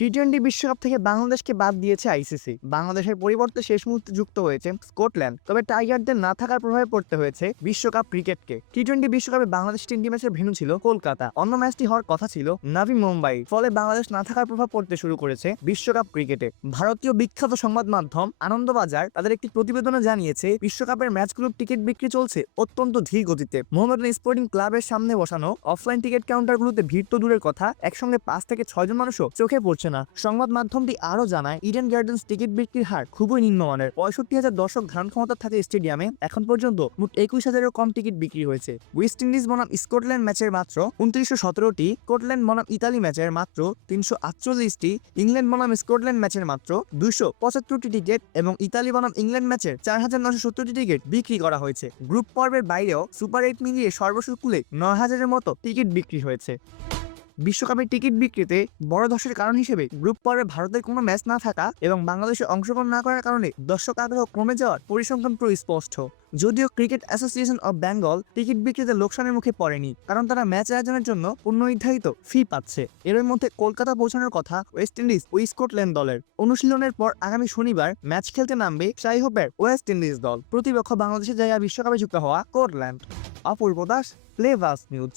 টি-20 বিশ্বকাপ থেকে বাংলাদেশকে বাদ দিয়েছে আইসিসি। বাংলাদেশের পরিবর্তে শেষ মুহূর্তে যুক্ত হয়েছে স্কটল্যান্ড। তবে টাইগারদের না থাকার প্রভাবে পড়তে হয়েছে বিশ্বকাপ ক্রিকেটকে। টি-20 বিশ্বকাপে বাংলাদেশ 3টি ম্যাচের ভেন্যু ছিল কলকাতা। অন্য ম্যাচটি হওয়ার কথা ছিল নাভি মুম্বাই। ফলে বাংলাদেশ না থাকার প্রভাব পড়তে শুরু করেছে বিশ্বকাপ ক্রিকেটে। ভারতীয় বিখ্যাত সংবাদ মাধ্যম আনন্দবাজার তাদের একটি প্রতিবেদনে জানিয়েছে, বিশ্বকাপের ম্যাচগুলোর টিকিট বিক্রি চলছে অত্যন্ত ধীর গতিতে। মোহামেডান স্পোর্টিং ক্লাবের সামনে বসানো অফলাইন টিকিট কাউন্টারগুলোতে ভিড় তো দূরের কথা, একসঙ্গে 5 থেকে 6 জন মানুষও চোখে পড়ছে না। সংবাদ মাধ্যমটি আরো জানায়, ইডেন গার্ডেন্স টিকিট বিক্রির হার খুবই নিম্নমানের। 65,000 দর্শক ধারণ ক্ষমতা থাকে স্টেডিয়ামে। এখন পর্যন্ত মোট 21,000-এরও কম টিকিট বিক্রি হয়েছে। ওয়েস্ট ইন্ডিজ বনাম স্কটল্যান্ড ম্যাচের মাত্র 2917টি, স্কটল্যান্ড বনাম ইতালি ম্যাচের মাত্র 348টি, ইংল্যান্ড বনাম স্কটল্যান্ড ম্যাচের মাত্র 275টি টিকিট এবং ইতালি বনাম ইংল্যান্ড ম্যাচের 4,970টি টিকিট বিক্রি করা হয়েছে। গ্রুপ পর্বের বাইরেও সুপার 8 মিলিয়ে সর্বশেষ কুলে 9,000-এর মতো টিকিট বিক্রি হয়েছে। বিশ্বকাপের টিকিট বিক্রিতে বড় ধসের কারণ হিসেবে গ্রুপ পর্বে ভারতের কোনো ম্যাচ না থাকা এবং বাংলাদেশে অংশগ্রহণ না করার কারণে দর্শক আগ্রহ কমে যাওয়ার পরিসংখ্যান পুরো স্পষ্ট। যদিও cricket association of Bengal ticket বিক্রিতে লোকসানের মুখে পড়েনি, কারণ তারা ম্যাচ আয়োজনের জন্য পূর্বনির্ধারিত ফি পাচ্ছে। এর মধ্যে কলকাতা পৌঁছানোর কথা ওয়েস্ট ইন্ডিজ ও স্কটল্যান্ড দলের। অনুশীলনের পর আগামী শনিবার ম্যাচ খেলতে নামবে শাই হোপের ওয়েস্ট ইন্ডিজ দল। প্রতিপক্ষ বাংলাদেশের জায়গা বিশ্বকাপে যুক্ত হওয়া স্কটল্যান্ড। অপূর্ব দাস, প্লেভাস নিউজ।